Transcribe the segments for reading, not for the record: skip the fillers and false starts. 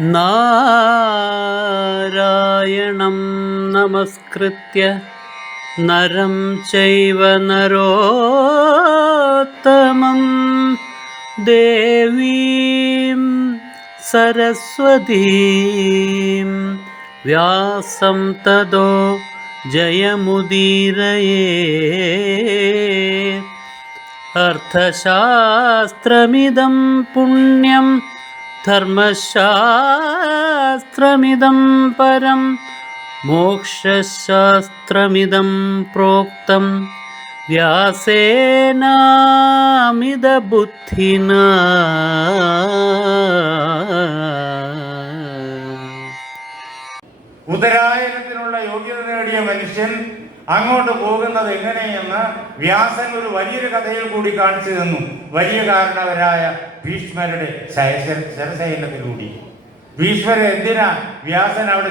നാരായണം നമസ്കൃത്യ നരം ചൈവ നരോത്തമം ദേവീം സരസ്വതീം വ്യാസം തതോ ജയമുദീരയേ. അർത്ഥശാസ്ത്രമിദം പുണ്യം ധർമ്മശാസ്ത്രമിദം പരം മോക്ഷശാസ്ത്രമിദം പ്രോക്തം വ്യാസേനാമിതബുദ്ധിനാ. ഉദരായനത്തിനുള്ള യോഗ്യത നേടിയ മനുഷ്യൻ അങ്ങോട്ട് പോകുന്നത് എങ്ങനെയെന്ന് വ്യാസൻ ഒരു വലിയൊരു കഥയിൽ കൂടി കാണിച്ചു തന്നു. വലിയ കാരണവരായ ഭീഷ്മരുടെ ശരസൈന്യത്തിലൂടി. ഭീഷ്മരെ എന്തിനാ വ്യാസൻ അവിടെ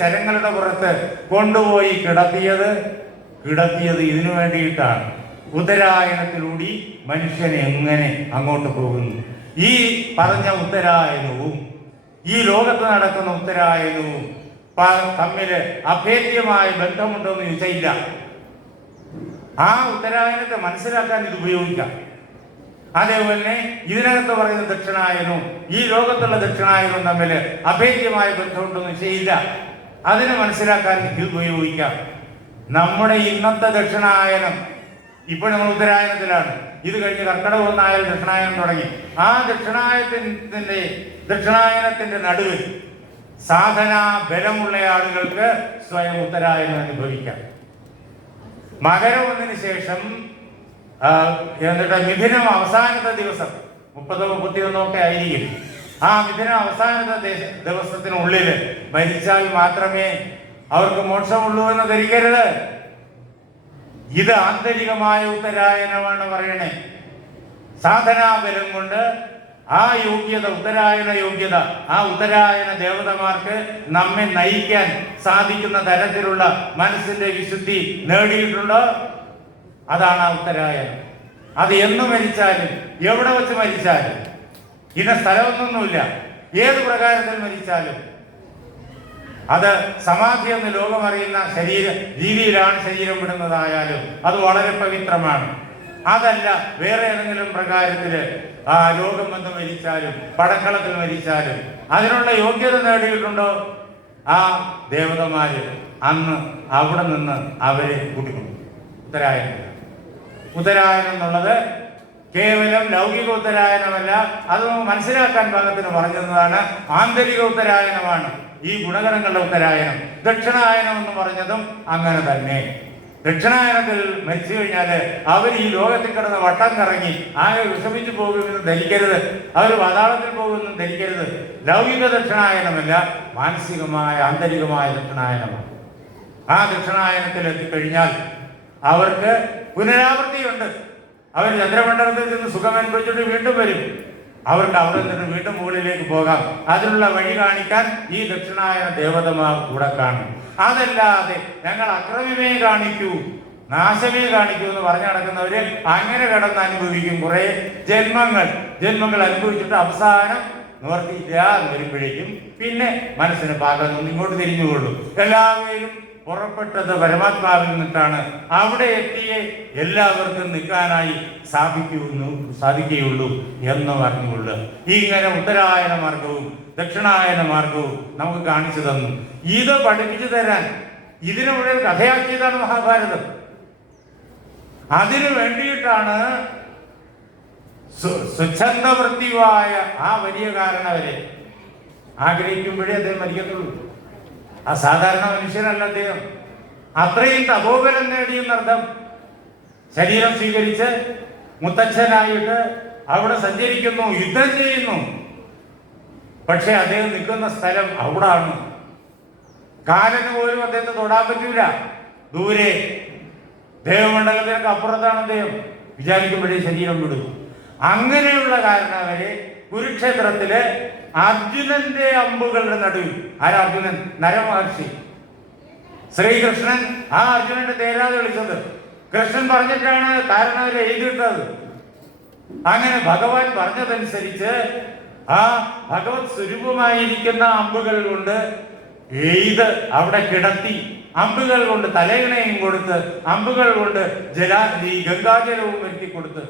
ശരങ്ങളുടെ പുറത്ത് കൊണ്ടുപോയി കിടത്തിയത് ഇതിനു വേണ്ടിയിട്ടാണ്. ഉദരായനത്തിലൂടി മനുഷ്യൻ എങ്ങനെ അങ്ങോട്ട് പോകുന്നു. ഈ പറഞ്ഞ ഉത്തരായനവും ഈ ലോകത്ത് നടക്കുന്ന ഉത്തരായനവും തമ്മിൽ അഭേദ്യമായ ബന്ധമുണ്ടോന്ന് ചോദിച്ചില്ല. ആ ഉത്തരായനത്തെ മനസ്സിലാക്കാൻ ഇത് ഉപയോഗിക്കാം. അതേപോലെ ഇതിനകത്ത് പറയുന്ന ദക്ഷിണായനവും ഈ ലോകത്തുള്ള ദക്ഷിണായനവും തമ്മിൽ അഭേദ്യമായ ബന്ധമുണ്ടോന്ന് ചെയ്യില്ല. അതിനെ മനസ്സിലാക്കാൻ ഇത് ഉപയോഗിക്കാം. നമ്മുടെ ഇന്നത്തെ ദക്ഷിണായനം ഇപ്പോൾ നമ്മൾ ഉത്തരായനത്തിലാണ്. ഇത് കഴിഞ്ഞ് കർക്കിടക 1 ദക്ഷിണായനം തുടങ്ങി. ആ ദക്ഷിണായനത്തിന്റെ നടുവിൽ സാധനാ ബലമുള്ള ആളുകൾക്ക് സ്വയം ഉത്തരായനം അനുഭവിക്കാം. മകരം 1 ശേഷം എന്നിട്ട് മിഥുനം അവസാനത്തെ ദിവസം 30-31 ആയിരിക്കും. ആ മിഥുനം അവസാനത്തെ ദിവസത്തിനുള്ളിൽ മരിച്ചാൽ മാത്രമേ അവർക്ക് മോക്ഷമുള്ളൂ എന്ന് ധരിക്കരുത്. ഇത് ആന്തരികമായ ഉത്തരായനമാണ് പറയണേ. സാധനാബലം കൊണ്ട് ആ യോഗ്യത, ഉത്തരായന യോഗ്യത, ആ ഉത്തരായന ദേവതമാർക്ക് നമ്മെ നയിക്കാൻ സാധിക്കുന്ന തരത്തിലുള്ള മനസ്സിന്റെ വിശുദ്ധി നേടിയിട്ടുണ്ടോ? അതാണ് ആ ഉത്തരായനം. അത് എന്ന് മരിച്ചാലും എവിടെ വെച്ച് മരിച്ചാലും ഇന്ന സ്ഥലമൊന്നുമില്ല, ഏത് പ്രകാരത്തിൽ മരിച്ചാലും അത് സമാധി എന്ന് ലോകമറിയുന്ന രീതിയിലാണ് ശരീരം വിടുന്നതായാലും അത് വളരെ പവിത്രമാണ്. അതല്ല വേറെ ഏതെങ്കിലും പ്രകാരത്തില് ലോകം വന്ന് മരിച്ചാലും പടക്കളത്തിൽ മരിച്ചാലും അതിനുള്ള യോഗ്യത നേടിയിട്ടുണ്ടോ? ആ ദേവതമാര് അന്ന് അവിടെ നിന്ന് അവരെ കൂട്ടിക്കൊണ്ടു. ഉത്തരായനം എന്നുള്ളത് കേവലം ലൗകിക ഉത്തരായനമല്ല, അത് മനസ്സിലാക്കാൻ പാകത്തിന് പറഞ്ഞതാണ്. ആന്തരിക ഉത്തരായനമാണ് ഈ ഗുണഗണങ്ങളുടെ ഉത്തരായനം. ദക്ഷിണായനം എന്ന് പറഞ്ഞതും അങ്ങനെ തന്നെ. ദക്ഷിണായനത്തിൽ മരിച്ചു കഴിഞ്ഞാൽ അവർ ഈ ലോകത്തിൽ കിടന്ന് വട്ടം കറങ്ങി ആകെ വിഷമിച്ചു പോകുമെന്ന് ധരിക്കരുത്. അവർ പാതാളത്തിൽ പോകുമെന്നും ധരിക്കരുത്. ലൗകിക ദക്ഷിണായനമല്ല, മാനസികമായ ആന്തരികമായ ദക്ഷിണായനമാണ്. ആ ദക്ഷിണായനത്തിൽ എത്തിക്കഴിഞ്ഞാൽ അവർക്ക് പുനരാവൃത്തിയുണ്ട്. അവർ ചന്ദ്രമണ്ഡലത്തിൽ നിന്ന് സുഖം അനുഭവിച്ചിട്ട് വീണ്ടും വരും. അവർക്ക് അവിടെ നിന്ന് വീണ്ടും മുകളിലേക്ക് പോകാം. അതിനുള്ള വഴി കാണിക്കാൻ ഈ ദക്ഷിണായന ദേവതമാർ കൂടെ കാണും. അതല്ലാതെ ഞങ്ങൾ അക്രമമേ കാണിക്കൂ, നാശമേ കാണിക്കൂ എന്ന് പറഞ്ഞു നടക്കുന്നവര് അങ്ങനെ കിടന്ന് അനുഭവിക്കും. കുറെ ജന്മങ്ങൾ അനുഭവിച്ചിട്ട് അവസാനം നിവർത്തിയില്ല വരുമ്പോഴേക്കും പിന്നെ മനസ്സിന് പാകം ഇങ്ങോട്ട് തിരിഞ്ഞുകൊള്ളൂ. എല്ലാവരും പുറപ്പെട്ടത് പരമാത്മാവിൽ നിന്നിട്ടാണ്. അവിടെ എത്തിയേ എല്ലാവർക്കും നിൽക്കാനായി സാധിക്കുകയുള്ളൂ എന്ന് പറഞ്ഞുകൊള്ളു. ഇങ്ങനെ ഉത്തരായന മാർഗവും ദക്ഷിണായന മാർഗവും നമുക്ക് കാണിച്ചു തന്നു. ഇത് പഠിപ്പിച്ചു തരാൻ ഇതിനു മുഴുവൻ കഥയാക്കിയതാണ് മഹാഭാരതം. അതിനു വേണ്ടിയിട്ടാണ് സ്വച്ഛന്ദവൃത്തിയായ ആ വലിയ കാരണവരെ ആഗ്രഹിക്കുമ്പോഴേ അദ്ദേഹം മരിക്കത്തുള്ളൂ. ആ സാധാരണ മനുഷ്യനല്ല അദ്ദേഹം. അത്രയും തപോബലം നേടിയെന്നർത്ഥം. ശരീരം സ്വീകരിച്ച് മുത്തച്ഛനായിട്ട് അവിടെ സഞ്ചരിക്കുന്നു, യുദ്ധം ചെയ്യുന്നു. പക്ഷെ അദ്ദേഹം നിൽക്കുന്ന സ്ഥലം അവിടാണ്. കാലന് പോലും അദ്ദേഹത്തെ തൊടാൻ പറ്റൂല. ദൂരെ ദേവമണ്ഡലത്തിനൊക്കെ അപ്പുറത്താണ് അദ്ദേഹം. വിചാരിക്കുമ്പോഴേ ശരീരം വിടും. അങ്ങനെയുള്ള കാരണവരെ കുരുക്ഷേത്രത്തില് അർജുനന്റെ അമ്പുകളുടെ നടുവിൽ, അർജുനൻ നരമഹർഷി, ശ്രീകൃഷ്ണൻ ആ അർജുനന്റെ തേരാതെ വിളിച്ചത്. കൃഷ്ണൻ പറഞ്ഞിട്ടാണ് കാരണവരെ എഴുതിയിട്ടത്. അങ്ങനെ ഭഗവാൻ പറഞ്ഞതനുസരിച്ച് ആ ഭഗവത് സ്വരൂപമായിരിക്കുന്ന അമ്പുകൾ കൊണ്ട് എയ്ത് അവിടെ കിടത്തി, അമ്പുകൾ കൊണ്ട് തലയിണയും കൊടുത്ത്, അമ്പുകൾ കൊണ്ട് ഈ ഗംഗാജലവും വരുത്തി കൊടുത്ത്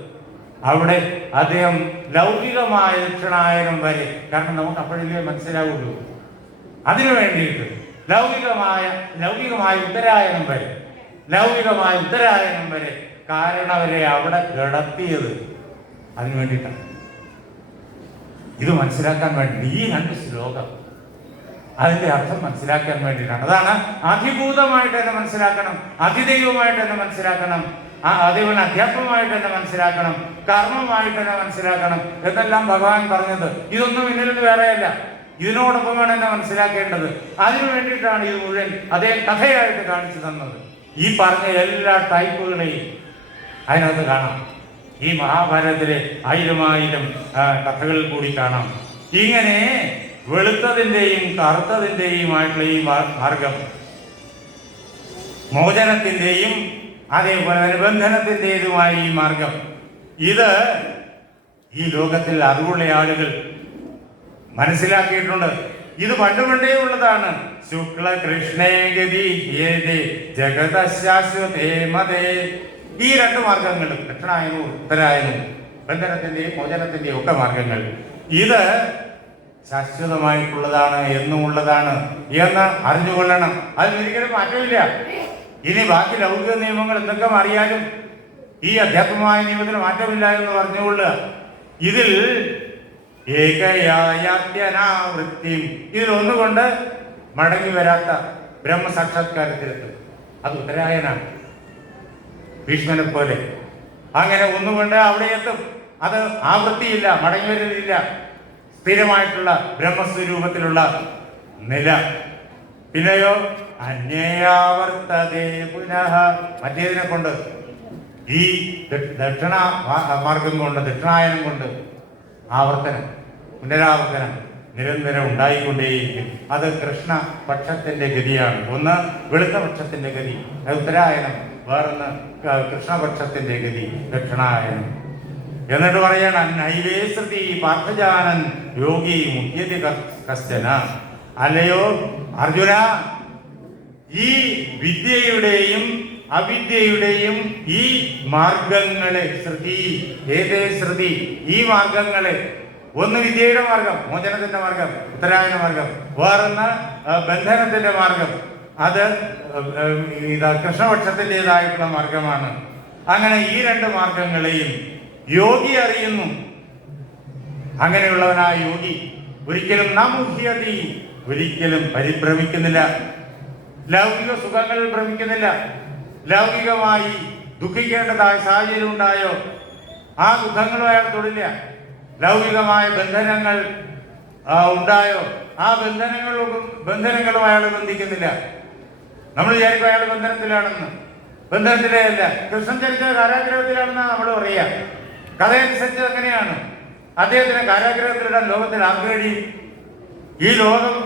അവിടെ അദ്ദേഹം ലൗകികമായ ദക്ഷിണായനം വരെ, കാരണം നമുക്ക് അപ്പോഴല്ലേ മനസ്സിലാവുള്ളൂ, അതിനു വേണ്ടിയിട്ട് ലൗകികമായ ഉത്തരായനം വരെ കാരണവരെ അവിടെ കിടത്തിയത് അതിനു വേണ്ടിയിട്ടാണ്. ഇത് മനസ്സിലാക്കാൻ വേണ്ടി ഈ 2 ശ്ലോകം അതിന്റെ അർത്ഥം മനസ്സിലാക്കാൻ വേണ്ടിയിട്ടാണ്. അതാണ് അധിഭൂതമായിട്ട് തന്നെ മനസ്സിലാക്കണം, അതിദൈവമായിട്ട് തന്നെ മനസ്സിലാക്കണം, അതേപോലെ അധ്യാത്മമായിട്ട് തന്നെ മനസ്സിലാക്കണം, കർമ്മമായിട്ട് തന്നെ മനസ്സിലാക്കണം എന്നെല്ലാം ഭഗവാൻ പറഞ്ഞത്. ഇതൊന്നും ഇന്നലെ വേറെയല്ല, ഇതിനോടൊപ്പമാണ് എന്നെ മനസ്സിലാക്കേണ്ടത്. അതിനു വേണ്ടിയിട്ടാണ് ഇത് മുഴുവൻ അതേ കഥയായിട്ട് കാണിച്ചു തന്നത്. ഈ പറഞ്ഞ എല്ലാ ടൈപ്പുകളെയും അതിനകത്ത് കാണാം. ഈ മഹാഭാരതത്തിലെ 1000 കഥകളിൽ കൂടി കാണാം. ഇങ്ങനെ വെളുത്തതിൻ്റെയും കറുത്തതിൻ്റെയുമായിട്ടുള്ള ഈ മാർഗം, മോചനത്തിൻ്റെയും അതേപോലെ തന്നെ ബന്ധനത്തിൻ്റെതുമായ ഈ മാർഗം, ഇത് ഈ ലോകത്തിൽ അറിവുള്ള ആളുകൾ മനസ്സിലാക്കിയിട്ടുണ്ട്. ഇത് പണ്ടുപണ്ടേ ഉള്ളതാണ്. ശുക്ല കൃഷ്ണേ ഗതി ജഗതശാശ്വതേ മതേ. ഈ 2 മാർഗങ്ങളും, ദക്ഷിണായനവും ഉത്തരായനവും, ബന്ധനത്തിന്റെയും മോചനത്തിന്റെയും ഒക്കെ മാർഗങ്ങൾ, ഇത് ശാശ്വതമായിട്ടുള്ളതാണ്, എന്നുമുള്ളതാണ് എന്ന് അറിഞ്ഞുകൊള്ളണം. അതിനൊരിക്കലും മാറ്റമില്ല. ഇനി ബാക്കി ലൗകിക നിയമങ്ങൾ എന്തൊക്കെ മാറിയാലും ഈ അധ്യാത്മമായ നിയമത്തിന് മാറ്റമില്ല എന്ന് പറഞ്ഞുകൊള്ളുക. ഇതിൽ ഏകയായാത്യനാവൃത്തിയും, ഇതിലൊന്നുകൊണ്ട് മടങ്ങി വരാത്ത ബ്രഹ്മസാക്ഷാത്കാരത്തിലെത്തും. അത് ഉത്തരായനാണ്, ഭീഷ്മനെ പോലെ. അങ്ങനെ ഒന്നുകൊണ്ട് അവിടെ എത്തും. അത് ആവൃത്തിയില്ല, മടങ്ങി വരലില്ല, സ്ഥിരമായിട്ടുള്ള ബ്രഹ്മസ്വരൂപത്തിലുള്ള നില. പിന്നെയോ അന്യയാവർത്തതേ പുനഃ, മറ്റേതിനെ കൊണ്ട് ഈ ദക്ഷിണ മാർഗം കൊണ്ട്, ദക്ഷിണായനം കൊണ്ട് ആവർത്തനം, പുനരാവർത്തനം നിരന്തരം ഉണ്ടായിക്കൊണ്ടേയിരിക്കും. അത് കൃഷ്ണ പക്ഷത്തിന്റെ ഗതിയാണ്. ഒന്ന് വെളുത്ത പക്ഷത്തിന്റെ ഗതി ഉത്തരായനം, വേറൊന്ന് കൃഷ്ണപക്ഷത്തിന്റെ ഗതി ദക്ഷിണായനം. എന്നിട്ട് പറയണം നൈവേശ്രുതി പാർത്ഥജാനൻ യോഗി മുഖ്യതി കശ്ചന. അല്ലയോ അർജുന, ഈ വിദ്യയുടെയും അവിദ്യയുടെയും ഈ മാർഗങ്ങളെ, ശ്രുതി ഏതേ ശ്രുതി, ഈ മാർഗങ്ങളെ, ഒന്ന് വിദ്യയുടെ മാർഗം, മോചനത്തിന്റെ മാർഗം ഉത്തരായന മാർഗം, വേറൊന്ന് ബന്ധനത്തിന്റെ മാർഗം, അത് കൃഷ്ണപക്ഷത്തിൻ്റെതായിട്ടുള്ള മാർഗമാണ്. അങ്ങനെ ഈ 2 മാർഗങ്ങളെയും യോഗി അറിയുന്നു. അങ്ങനെയുള്ളവനായ യോഗി ഒരിക്കലും നാമുഹ്യതി, ഒരിക്കലും പരിഭ്രമിക്കുന്നില്ല, ലൗകിക സുഖങ്ങളിൽ ഭ്രമിക്കുന്നില്ല. ലൗകികമായി ദുഃഖിക്കേണ്ടതായ സാഹചര്യം ഉണ്ടായോ, ആ ദുഃഖങ്ങളും അയാൾ തൊടില്ല. ലൗകികമായ ബന്ധനങ്ങൾ ഉണ്ടായോ, ആ ബന്ധനങ്ങളും അയാൾ ബന്ധിക്കുന്നില്ല. നമ്മൾ വിചാരിക്കും അയാൾ ബന്ധനത്തിലാണെന്ന്. ബന്ധനത്തിലേ അല്ല, കൃഷ്ണൻ ചരിച്ച കാരാഗ്രഹത്തിലാണെന്നാണ് നമ്മൾ പറയുക. കഥയനുസരിച്ച് അങ്ങനെയാണ്. അദ്ദേഹത്തിന് കാരാഗ്രഹത്തിലിടാൻ ലോകത്തിൽ ആർക്ക് കഴിയും? ഈ ലോകം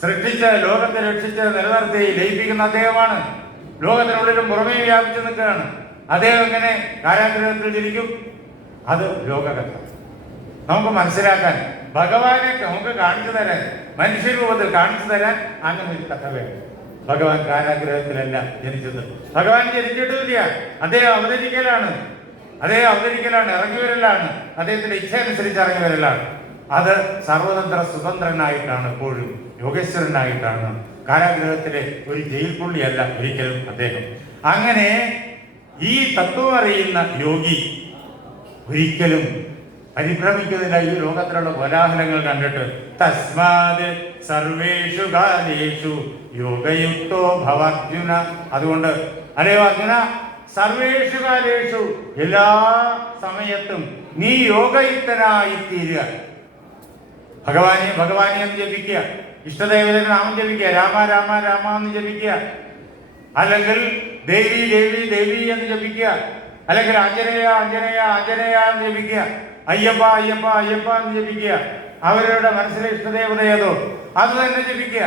സൃഷ്ടിച്ച്, ലോകത്തെ രക്ഷിച്ച്, നിലനിർത്തി ലയിപ്പിക്കുന്ന അദ്ദേഹമാണ്. ലോകത്തിനുള്ളിലും പുറമേ വ്യാപിച്ചു നിൽക്കുകയാണ്. അദ്ദേഹം എങ്ങനെ കാരാഗ്രഹത്തിൽ ജനിക്കും? അത് ലോകകഥ. നമുക്ക് മനസ്സിലാക്കാൻ, ഭഗവാനെ നമുക്ക് കാണിച്ചു തരാൻ, മനുഷ്യരൂപത്തിൽ കാണിച്ചു തരാൻ അങ്ങനെ ഒരു കഥ വേണം. ഭഗവാൻ കാരാഗ്രഹത്തിലല്ല ജനിച്ചത്. ഭഗവാൻ ജനിച്ചിട്ടില്ല, അദ്ദേഹം അവതരിക്കലാണ്, ഇറങ്ങി വരലാണ്, അദ്ദേഹത്തിന്റെ ഇച്ഛ അനുസരിച്ച് ഇറങ്ങി വരലാണ്. അത് സർവതന്ത്ര സ്വതന്ത്രനായിട്ടാണ്, എപ്പോഴും യോഗേശ്വരനായിട്ടാണ്. കാരാഗ്രഹത്തിലെ ഒരു ജയിൽ പുള്ളിയല്ല ഒരിക്കലും അദ്ദേഹം. അങ്ങനെ ഈ തത്വം അറിയുന്ന യോഗി ഒരിക്കലും പരിഭ്രമിക്കുന്നില്ല ഈ ലോകത്തിലുള്ള കോലാഹലങ്ങൾ കണ്ടിട്ട്. തസ്മാത് സർവേഷു കാലേഷു യോഗയുക്തോ ഭവാർജുന. അതുകൊണ്ട് അല്ലയോ അർജുന, സർവേഷു കാലേഷു, എല്ലാ സമയത്തും നീ യോഗയുക്തനായി തീരുക. ഭഗവാനെ എന്ന് ജപിക്കുക, ഇഷ്ടദേവതയുടെ നാമം ജപിക്കുക, രാമ രാമ രാമ എന്ന് ജപിക്കുക, അല്ലെങ്കിൽ ദേവി ദേവി ദേവി എന്ന് ജപിക്കുക, അല്ലെങ്കിൽ ആഞ്ജനേയ ആഞ്ജനേയ ആഞ്ജനേയ എന്ന് ജപിക്കുക, അയ്യപ്പ അയ്യപ്പ അയ്യപ്പ എന്ന് ജപിക്കുക. അവരുടെ മനസ്സിലെ ഇഷ്ടദേവത ഏതോ അത് തന്നെ ജപിക്കുക.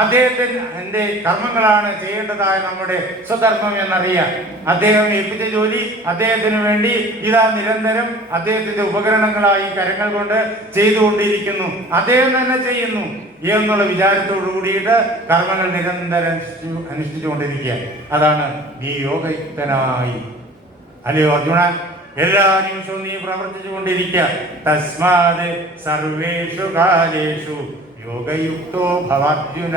അദ്ദേഹത്തിന്റെ കർമ്മങ്ങളാണ് ചെയ്യേണ്ടതായ നമ്മുടെ സ്വധർമ്മം എന്നറിയാം. അദ്ദേഹം ഏൽപ്പിച്ച ജോലി അദ്ദേഹത്തിന് വേണ്ടി ഇതാ നിരന്തരം അദ്ദേഹത്തിന്റെ ഉപകരണങ്ങളായി കരങ്ങൾ കൊണ്ട് ചെയ്തുകൊണ്ടിരിക്കുന്നു. അദ്ദേഹം തന്നെ ചെയ്യുന്നു എന്നുള്ള വിചാരത്തോടു കൂടിയിട്ട് കർമ്മങ്ങൾ നിരന്തരം അനുഷ്ഠിച്ചുകൊണ്ടിരിക്കുക. അതാണ് നീ യോഗയുക്തനായി. അല്ലയോ അർജുന, എല്ലാ നിമിഷവും നീ പ്രവർത്തിച്ചു കൊണ്ടിരിക്കുക. തസ്മാത് സർവേഷു കാലേഷു യോഗയുക്തോ ഭവാർജുന.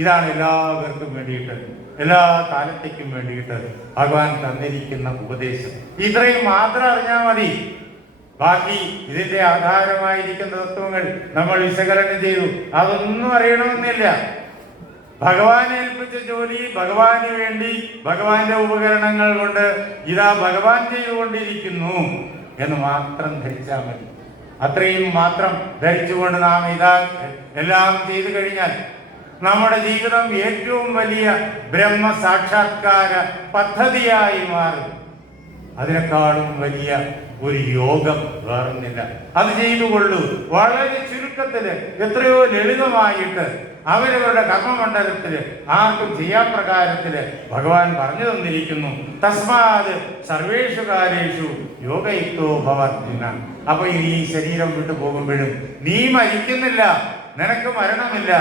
ഇതാണ് എല്ലാവർക്കും വേണ്ടിയിട്ട്, എല്ലാ കാലത്തേക്കും വേണ്ടിയിട്ട് ഭഗവാൻ തന്നിരിക്കുന്ന ഉപദേശം. ഇത്രയും മാത്രം അറിഞ്ഞാൽ മതി. ബാക്കി ഇതിന്റെ ആധാരമായിരിക്കുന്ന തത്വങ്ങൾ നമ്മൾ വിശകലനം ചെയ്തു. അതൊന്നും അറിയണമെന്നില്ല. ഭഗവാൻ ഏൽപ്പിച്ച ജോലി ഭഗവാന് വേണ്ടി ഭഗവാന്റെ ഉപകരണങ്ങൾ കൊണ്ട് ഇതാ ഭഗവാൻ ചെയ്തുകൊണ്ടിരിക്കുന്നു എന്ന് മാത്രം ധരിച്ചാൽ മതി. അത്രയും മാത്രം ധരിച്ചുകൊണ്ട് നാം ഇതാ എല്ലാം ചെയ്തു കഴിഞ്ഞാൽ നമ്മുടെ ജീവിതം ഏറ്റവും വലിയ ബ്രഹ്മ സാക്ഷാത്കാര പദ്ധതിയായി മാറും. അതിനേക്കാളും വലിയ ഒരു യോഗം വേറൊന്നില്ല. അത് ചെയ്തുകൊള്ളൂ. വളരെ ചുരുക്കത്തില്, എത്രയോ ലളിതമായിട്ട് അവരവരുടെ കർമ്മമണ്ഡലത്തില് ആർക്കും ചെയ്യാൻ പ്രകാരത്തില് ഭഗവാൻ പറഞ്ഞു തന്നിരിക്കുന്നു. തസ്മാത് സർവേഷു കാലേഷു യോഗയുക്തോ ഭവാർജുന. അപ്പൊ ഈ ശരീരം വിട്ടു പോകുമ്പോഴും നീ മരിക്കുന്നില്ല, നിനക്ക് മരണമില്ല.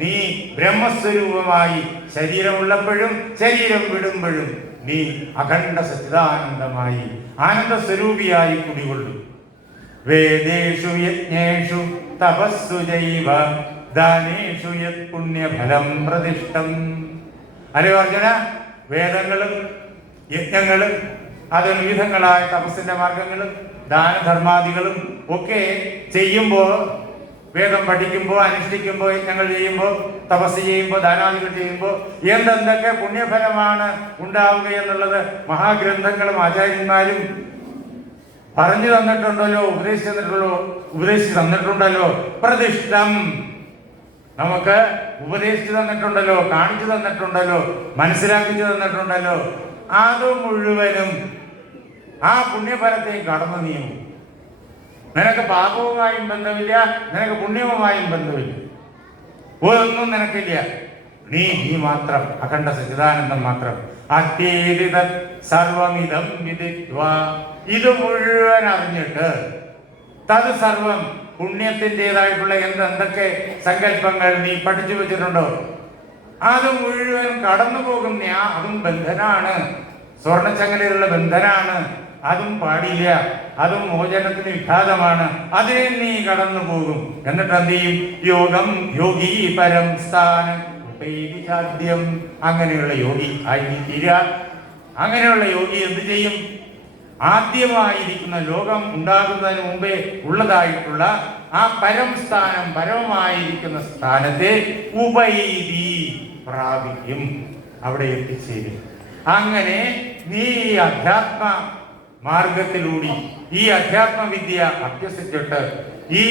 നീ ബ്രഹ്മസ്വരൂപമായി ശരീരമുള്ളപ്പോഴും ശരീരം വിടുമ്പോഴും നീ അഖണ്ഡ സച്ചിദാനന്ദമായി ആനന്ദസ്വരൂപിയായി കുടികൊള്ളും. വേദേഷു യജ്ഞേഷു തപസ്സു ജൈവ ദാനേഷു യത് പുണ്യഫലം പ്രതിഷ്ഠം. അല്ലയോ അർജുന, വേദങ്ങളും യജ്ഞങ്ങളും അത് വിവിധങ്ങളായ തപസ്സിന്റെ മാർഗങ്ങളും ദാനധർമാദികളും ഒക്കെ ചെയ്യുമ്പോൾ, വേദം പഠിക്കുമ്പോൾ, അനുഷ്ഠിക്കുമ്പോൾ, യജ്ഞങ്ങൾ ചെയ്യുമ്പോൾ, തപസ് ചെയ്യുമ്പോൾ, ദാനാദികൾ ചെയ്യുമ്പോൾ എന്തെന്തൊക്കെ പുണ്യഫലമാണ് ഉണ്ടാവുക എന്നുള്ളത് മഹാഗ്രന്ഥങ്ങളും ആചാര്യന്മാരും പറഞ്ഞു തന്നിട്ടുണ്ടല്ലോ, ഉപദേശിച്ചു തന്നിട്ടുണ്ടല്ലോ. പ്രതിഷ്ഠം നമുക്ക് ഉപദേശിച്ചു തന്നിട്ടുണ്ടല്ലോ, കാണിച്ചു തന്നിട്ടുണ്ടല്ലോ, മനസ്സിലാക്കിച്ചു തന്നിട്ടുണ്ടല്ലോ. അത് മുഴുവനും ആ പുണ്യഫലത്തെയും കടന്നു നീങ്ങും. നിനക്ക് പാപവുമായും ബന്ധമില്ല, നിനക്ക് പുണ്യവുമായും ബന്ധമില്ല, ഒന്നും നിനക്കില്ല. നീ മാത്രം അഖണ്ഡ സച്ചിദാനന്ദം മാത്രം. അത്യേരിത സർവമിതം വിദിത്വാ. ഇത് മുഴുവൻ അറിഞ്ഞിട്ട് തത് സർവം പുണ്യത്തിൻ്റെതായിട്ടുള്ള എന്തൊക്കെ സങ്കല്പങ്ങൾ നീ പഠിച്ചു വെച്ചിട്ടുണ്ടോ അത് മുഴുവൻ കടന്നു പോകും. അതും ബന്ധനാണ്, സ്വർണ്ണച്ചങ്ങലയിലുള്ള ബന്ധനാണ്. അതും പാടില്ല, അതും മോചനത്തിന് വിഘാതമാണ്. അതിനെ നീ കടന്നു പോകും. എന്നിട്ട് എന്ത് ചെയ്യും? യോഗം യോഗി പരം സ്ഥാനം സാധ്യം. അങ്ങനെയുള്ള യോഗി ആയി തീരാ. അങ്ങനെയുള്ള യോഗി എന്ത് ചെയ്യും? ആദ്യമായിരിക്കുന്ന ലോകം ഉണ്ടാകുന്നതിന് മുമ്പേ ഉള്ളതായിട്ടുള്ള ആ പരം സ്ഥാനം, പരമമായിരിക്കുന്ന സ്ഥാനത്തെ ഉപൈതി പ്രാപിക്കും, അവിടെ എത്തിച്ചേരും. അങ്ങനെ നീ അധ്യാത്മ മാർഗത്തിലൂടെ ഈ അധ്യാത്മവിദ്യ അഭ്യസിച്ചിട്ട് ഈ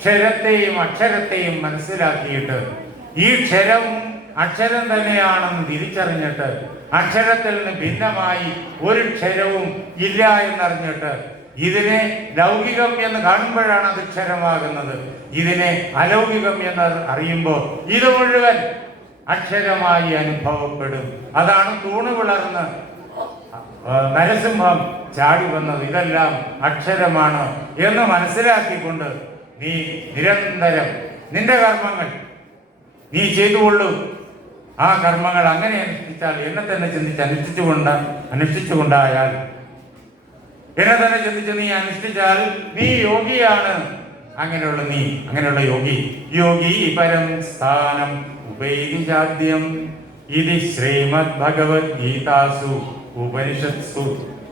ക്ഷരത്തെയും അക്ഷരത്തെയും മനസ്സിലാക്കിയിട്ട് ഈ ക്ഷരവും അക്ഷരം തന്നെയാണെന്ന് തിരിച്ചറിഞ്ഞിട്ട് അക്ഷരത്തിൽ നിന്ന് ഭിന്നമായി ഒരു ക്ഷരവും ഇല്ല എന്നറിഞ്ഞിട്ട് ഇതിനെ ലൗകികം എന്ന് കാണുമ്പോഴാണ് അത് ക്ഷരമാകുന്നത്. ഇതിനെ അലൗകികം എന്ന് അറിയുമ്പോൾ ഇത് മുഴുവൻ അക്ഷരമായി അനുഭവപ്പെടും. അതാണ് തൂണ് പിളർന്ന് നരസിംഹം ചാടി വന്നത്. ഇതെല്ലാം അക്ഷരമാണ് എന്ന് മനസ്സിലാക്കിക്കൊണ്ട് നീ നിരന്തരം നിന്റെ കർമ്മങ്ങൾ നീ ചെയ്തുകൊള്ളൂ. ആ കർമ്മങ്ങൾ അങ്ങനെ അനുഷ്ഠിച്ചാൽ, എന്നെ തന്നെ ചിന്തിച്ച് അനുഷ്ഠിച്ചുകൊണ്ടായാൽ, എന്നെ തന്നെ ചിന്തിച്ച് നീ അനുഷ്ഠിച്ചാൽ നീ യോഗിയാണ്. അങ്ങനെയുള്ള യോഗി പരം സ്ഥാനം ഉപൈതിജാദ്യം. ഇത് ശ്രീമദ് ഭഗവത്ഗീതാസു ഉപനിഷത്സു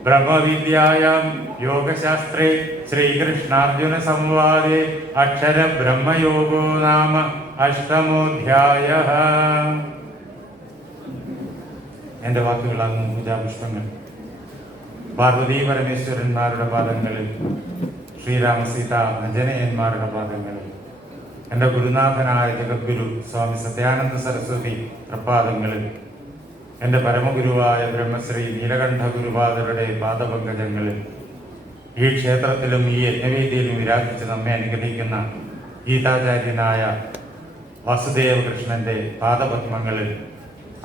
ബ്രഹ്മവിദ്യായാം യോഗശാസ്ത്രേ ശ്രീകൃഷ്ണാർജുന സംവാദേ അക്ഷര ബ്രഹ്മയോഗോ നാമ അഷ്ടമോധ്യായഃ. എൻ്റെ വാക്കുകളാകുന്നു പൂജാപുഷ്പങ്ങൾ. പാർവതീ പരമേശ്വരന്മാരുടെ പാദങ്ങളിൽ, ശ്രീരാമസീത അഞ്ജനേയന്മാരുടെ പാദങ്ങളിൽ, എൻ്റെ ഗുരുനാഥനായ ജഗദ്ഗുരു സ്വാമി സത്യാനന്ദ സരസ്വതി പ്രപാദങ്ങളിൽ, എൻ്റെ പരമഗുരുവായ ബ്രഹ്മശ്രീ നീലകണ്ഠ ഗുരുപാദരുടെ പാദപങ്കജങ്ങളിൽ, ഈ ക്ഷേത്രത്തിലും ഈ യജ്ഞവേദിയിലും വിരാജിച്ച് നമ്മെ അനുഗ്രഹിക്കുന്ന ഗീതാചാര്യനായ വാസുദേവ കൃഷ്ണന്റെ പാദപത്മങ്ങളിൽ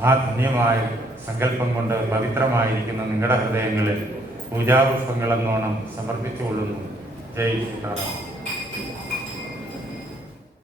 ആ ധന്യമായ സങ്കല്പം കൊണ്ട് പവിത്രമായിരിക്കുന്ന നിങ്ങളുടെ ഹൃദയങ്ങളിൽ പൂജാപുഷ്പങ്ങളെന്നോണം സമർപ്പിച്ചുകൊള്ളുന്നു. ജയ് ശ്രീറാം.